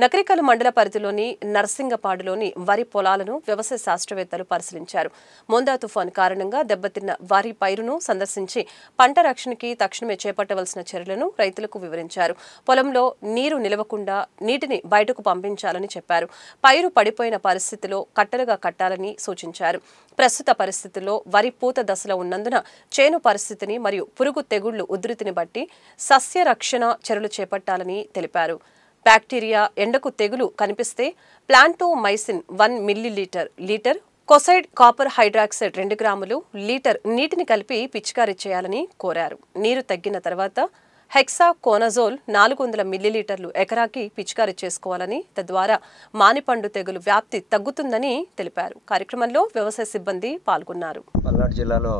నకరికల్ మండల పరిధిలోని నర్సింగపాడులోని వరి పొలాలను వ్యవసాయ శాస్త్రవేత్తలు పరిశీలించారు. మోందా తుఫాను కారణంగా దెబ్బతిన్న వరి పైరును సందర్శించి పంట రక్షణకి తక్షణమే చేపట్టవలసిన చర్యలను రైతులకు వివరించారు. పొలంలో నీరు నిలవకుండా నీటిని బయటకు పంపించాలని చెప్పారు. పైరు పడిపోయిన పరిస్థితిలో కట్టలుగా కట్టాలని సూచించారు. ప్రస్తుత పరిస్థితుల్లో వరి పూత దశలో ఉన్నందున చేను పరిస్థితిని మరియు పురుగు తెగుళ్లు ఉధృతిని బట్టి సస్య రక్షణ చర్యలు చేపట్టాలని తెలిపారు. బ్యాక్టీరియా ఎండకు తెగులు కనిపిస్తే Plantomycin 1 millilitre litre, Kocide copper hydroxide 2 గ్రాములు లీటర్ నీటిని కలిపి పిచికారీ చేయాలని కోరారు. నీరు తగ్గిన తర్వాత హెక్సాకోనజోల్ 400 మిల్లీలీటర్లు ఎకరాకి పిచికారీ చేసుకోవాలని, తద్వారా మానిపండు తెగులు వ్యాప్తి తగ్గుతుందని తెలిపారు. కార్యక్రమంలో వ్యవసాయ సిబ్బంది పాల్గొన్నారు. పల్నాడు జిల్లాలో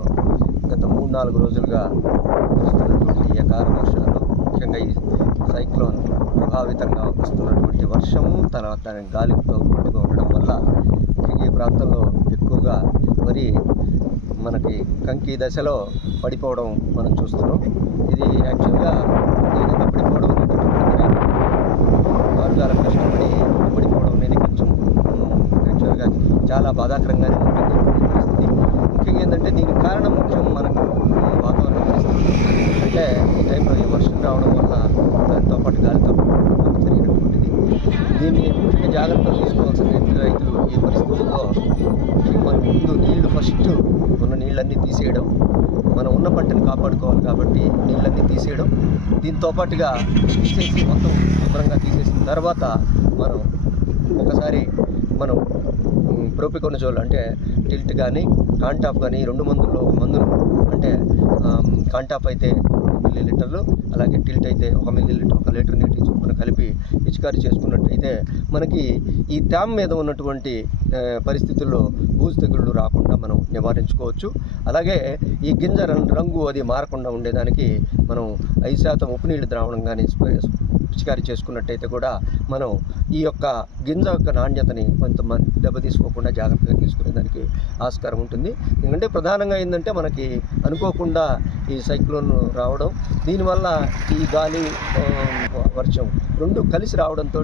గత 3-4 రోజులుగా కురుస్తున్నటువంటి అకాల వర్షాలు, ముఖ్యంగా ఈ సైక్లోన్ ప్రభావితంగా వస్తున్నటువంటి వర్షము తర్వాత గాలితో కొట్టుగా ఉండడం వల్ల ఈ ప్రాంతంలో ఎక్కువగా వరి మనకి కంకి దశలో పడిపోవడం మనం చూస్తున్నాం. ఇది యాక్చువల్గా ఏదైనా పడిపోవడం అనేటటువంటి మార్గాల కష్టపడి పడిపోవడం అనేది కొంచెం యాక్చువల్గా చాలా బాధాకరంగానే ఉంటుంది ఈ పరిస్థితి. ముఖ్యంగా ఏంటంటే దీనికి కారణం ముఖ్యం మనకు వాతావరణ పరిస్థితి. అంటే ఈ టైంలో ఈ వర్షం రావడం వల్ల దాంతో పాటు గాలితో జరిగినటువంటిది. దీన్ని ముఖ్యంగా జాగ్రత్తలు తీసుకోవాల్సిన రైతులు ఈ పరిస్థితుల్లో మనం ముందు నీళ్లు ఫస్ట్ ఉన్న నీళ్ళన్నీ తీసేయడం, మనం ఉన్న పంటను కాపాడుకోవాలి కాబట్టి నీళ్ళన్నీ తీసేయడం, దీంతో పాటుగా తీసేసి మొత్తం శుభ్రంగా తీసేసిన తర్వాత మనం ఒకసారి మనం ప్రోపికోనజోల్ అంటే టిల్ట్ కానీ కాంటాప్ కానీ 2 మందుల్లో 1 మందును, అంటే కాంటాప్ అయితే 2 మిల్లీలీటర్లు, అలాగే టిల్ట్ అయితే 1 మిల్లీలీటర్ 1 లీటర్ నీటి చొప్పున కలిపి పిచికారీ చేసుకున్నట్టయితే మనకి ఈ తేమ మీద ఉన్నటువంటి పరిస్థితుల్లో బూజు తెగుళ్ళు రాకుండా మనం నివారించుకోవచ్చు. అలాగే ఈ గింజ రంగు అది మారకుండా ఉండేదానికి మనం 5% ఉప్పు నీళ్ళు ద్రావణం కానీ పిచికారీ చేసుకున్నట్టయితే కూడా మనం ఈ యొక్క గింజ యొక్క నాణ్యతని కొంతమంది దెబ్బతీసుకోకుండా జాగ్రత్తగా తీసుకునేదానికి ఆస్కారం ఉంటుంది. ఎందుకంటే ప్రధానంగా ఏంటంటే మనకి అనుకోకుండా ఈ సైక్లోన్ రావడం, దీనివల్ల ఈ గాలి వర్షం 2 కలిసి రావడంతో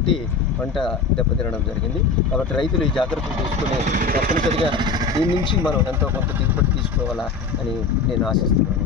పంట దెబ్బతినడం జరిగింది. కాబట్టి రైతులు ఈ జాగ్రత్తలు తీసుకుని తప్పనిసరిగా దీని నుంచి మనం ఎంతో కొంత దిగుబడి తీసుకోవాలా అని నేను ఆశిస్తున్నాను.